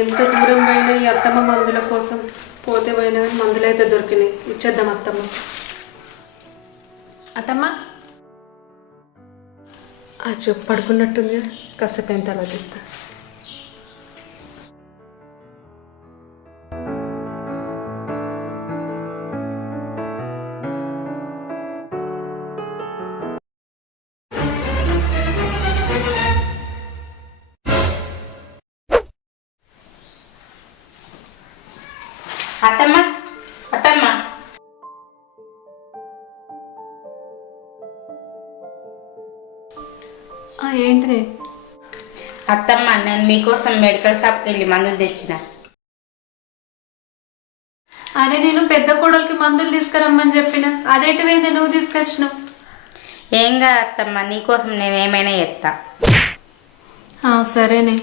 ఎంత దూరం పోయినా ఈ అత్తమ్మ మందుల కోసం పోతే పోయినా మందులు అయితే దొరికినాయి. ఇచ్చేద్దాం అత్తమ్మ. అత్తమ్మ ఆ చూపు పడుకున్నట్టుంది, కాసేపు అయిన తర్వాత ఇస్తా. అత్తమ్మ అత్తమ్మ ఏంటిది? అత్తమ్మ నేను మీకోసం మెడికల్ షాప్కి వెళ్ళి మందులు తెచ్చిన. అదే నేను పెద్ద కోడలికి మందులు తీసుకురమ్మని చెప్పిన, అదేంటివైంది నువ్వు తీసుకొచ్చినావు? ఏం కాదు అత్తమ్మ, నీకోసం నేను ఏమైనా చేస్తా. సరేనే.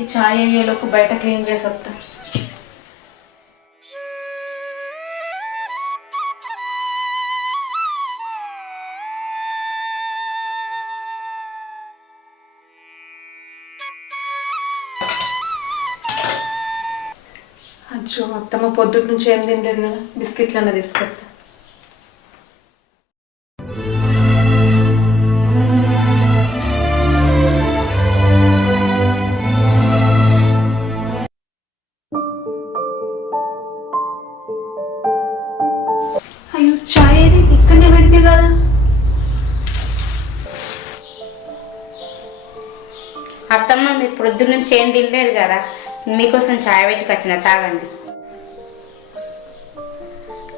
ఈ ఛాయ్ అయ్యేలోపు బయట క్లీన్ చేసి వస్తా. అచ్చో అత్తమ్మ పొద్దుటి నుంచి ఏం తినలేదు కదా, బిస్కెట్లు అన్న తీసుకొస్తా. అయ్యో ఛాయ్ ఏది ఇక్కడనే పెడితే కదా. అత్తమ్మ మీరు పొద్దు నుంచి ఏం తినలేదు కదా, మీకోసం ఛాయ్ పెట్టుకొచ్చిన, తాగండి.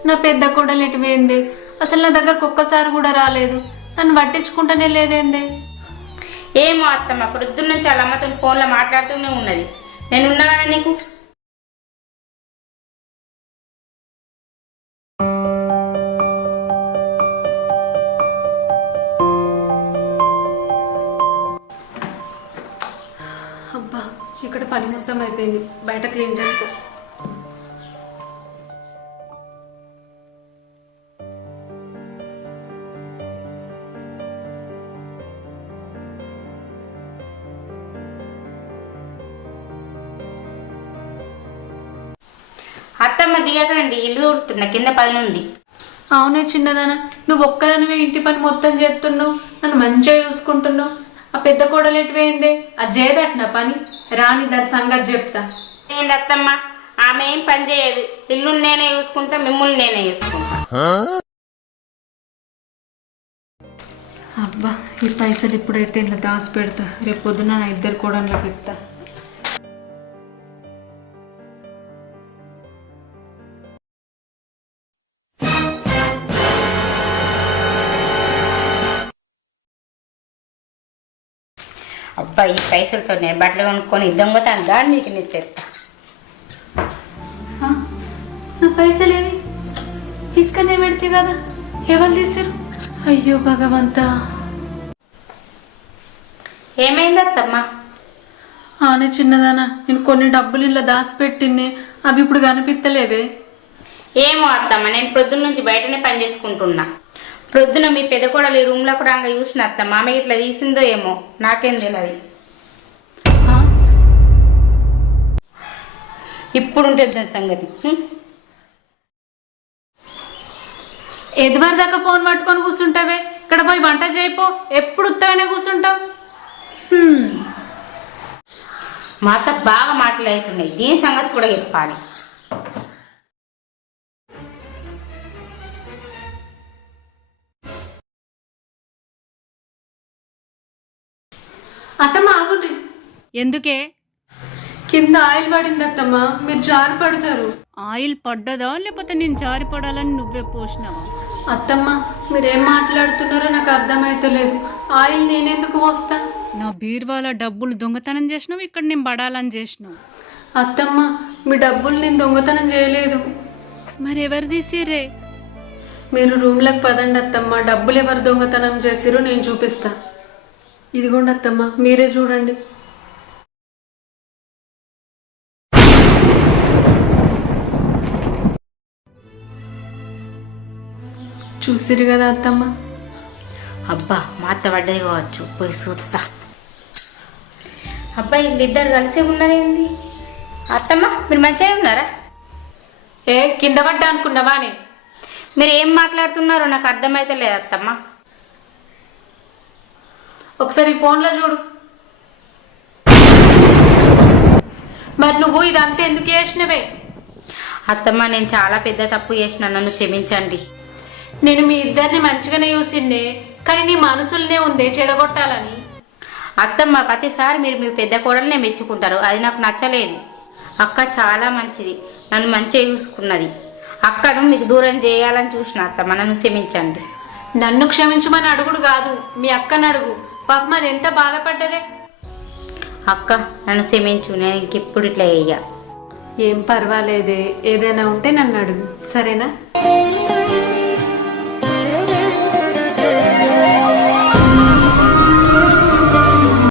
నా పెద్ద కోడలు ఎటుపోయింది? అసలు నా దగ్గరకు ఒక్కసారి కూడా రాలేదు, నన్ను పట్టించుకుంటూనే లేదేంది? ఏమో అత్తమ్మ, పొద్దున్న నుంచి వాళ్ళ అమ్మతో ఫోన్లో మాట్లాడుతూనే ఉన్నది. నేను ఉన్నా కదా నీకు. అబ్బా ఇక్కడ పని మొత్తం అయిపోయింది, బయట క్లీన్ చేస్తా. అత్తమ్మ దిగకండి, ఇల్లు ఊరుతున్నా, కింద పని ఉంది. అవునే చిన్నదానా, నువ్వు ఒక్కదానివే ఇంటి పని మొత్తం చేస్తున్నావు, నన్ను మంచిగా చూసుకుంటున్నావు. ఆ పెద్ద కోడలు ఎటుపోయింది? అది చేయదట పని. రాని దాని సంగతి చెప్తా. ఏంటి అత్తమ్మ, ఆమె ఏం పని చేయదు. ఇల్లు నేనే చూసుకుంటా, మిమ్మల్ని నేనే చూసుకుంటా. అబ్బా ఈ పైసలు ఇప్పుడైతే ఇలా దాచి పెడతా, రేపు పొద్దున నా ఇద్దరు కోడళ్ళకి ఇస్తా. అబ్బా ఈ పైసలతో నేను బట్టలు కొనుక్కొని దొంగతనంగా నీకు నెత్తెత్తా. నా పైసలు ఏవి ఇక్కడనే పెడితే కదా, ఎవరు తీసారు? అయ్యో భగవంతా. ఏమైంది అత్తమ్మ? ఆనే చిన్నదానా, నేను కొన్ని డబ్బులు ఇలా దాచిపెట్టింది, అవి ఇప్పుడు కనిపిస్తలేవే. ఏమో అత్తమ్మ, నేను ప్రొద్దున నుంచి బయటనే పని చేసుకుంటున్నా. ప్రొద్దున మీ పెద్ద కోడలు ఈ రూమ్లోకి రాగా చూసిన అత్తమ్మ, ఆమెకి ఇట్లా తీసిందో ఏమో, నాకేం తెలియదు. ఇప్పుడు ఉంటుంది దాని సంగతి. ఎదువరి దాకా ఫోన్ పట్టుకొని కూర్చుంటావే, ఇక్కడ పోయి వంట చేయిపో, ఎప్పుడు ఉత్తగానే కూర్చుంటావు. మా అత్త బాగా మాటలు అవుతున్నాయి, దీని సంగతి కూడా చెప్పాలి. అత్తమ్మ ఆగుండ్రి. ఎందుకే? కింద ఆయిల్ పడింది అత్తమ్మ, మీరు జారి పడతారు. ఆయిల్ పడ్డదా లేకపోతే నేను జారి పడాలని నువ్వే పోసినావా? అత్తమ్మ మీరేం మాట్లాడుతున్నారో నాకు అర్థమైతలేదు. ఆయిల్ నేనెందుకు పోస్తా? నా బీర్వాల డబ్బులు దొంగతనం చేసినావు, ఇక్కడ నేను పడాలని చేసినావు. అత్తమ్మ మీ డబ్బులు నేను దొంగతనం చేయలేదు. మరి ఎవరు తీసిర్రే? మీరు రూమ్లకు పదండి అత్తమ్మ, డబ్బులు ఎవరు దొంగతనం చేసిరో నేను చూపిస్తా. ఇదిగోండి అత్తమ్మ, మీరే చూడండి. చూసిరు కదా అత్తమ్మ. అబ్బా మా అత్త పడ్డది కావచ్చు, పోయి చూస్తా. అబ్బా వీళ్ళిద్దరు కలిసి ఉన్నదేంది? అత్తమ్మ మీరు మంచిగా ఉన్నారా? ఏ కింద పడ్డా అనుకున్నావానే? మీరు ఏం మాట్లాడుతున్నారో నాకు అర్థమైతే లేదు అత్తమ్మ. ఒకసారి ఫోన్లో చూడు. మరి నువ్వు ఇదంతా ఎందుకు చేసినవే? అత్తమ్మ నేను చాలా పెద్ద తప్పు చేసిన, నన్ను క్షమించండి. నేను మీ ఇద్దరిని మంచిగానే చూసిండే, కానీ నీ మనసులనే ఉందే చెడగొట్టాలని. అత్తమ్మ ప్రతిసారి మీరు మీ పెద్ద కోడలనే మెచ్చుకుంటారు, అది నాకు నచ్చలేదు. అక్క చాలా మంచిది, నన్ను మంచిగా చూసుకున్నది. అక్కను మీకు దూరం చేయాలని చూసిన అత్తమ్మ, నన్ను క్షమించండి. నన్ను క్షమించమని అడుగుడు కాదు, మీ అక్కని అడుగు. పాపం అది ఎంత బాధపడ్డదే. అక్క నన్ను క్షమించు, నేను ఇంకెప్పుడు ఇట్లా అయ్యా. ఏం పర్వాలేదే, ఏదైనా ఉంటే నన్ను అడుగు, సరేనా?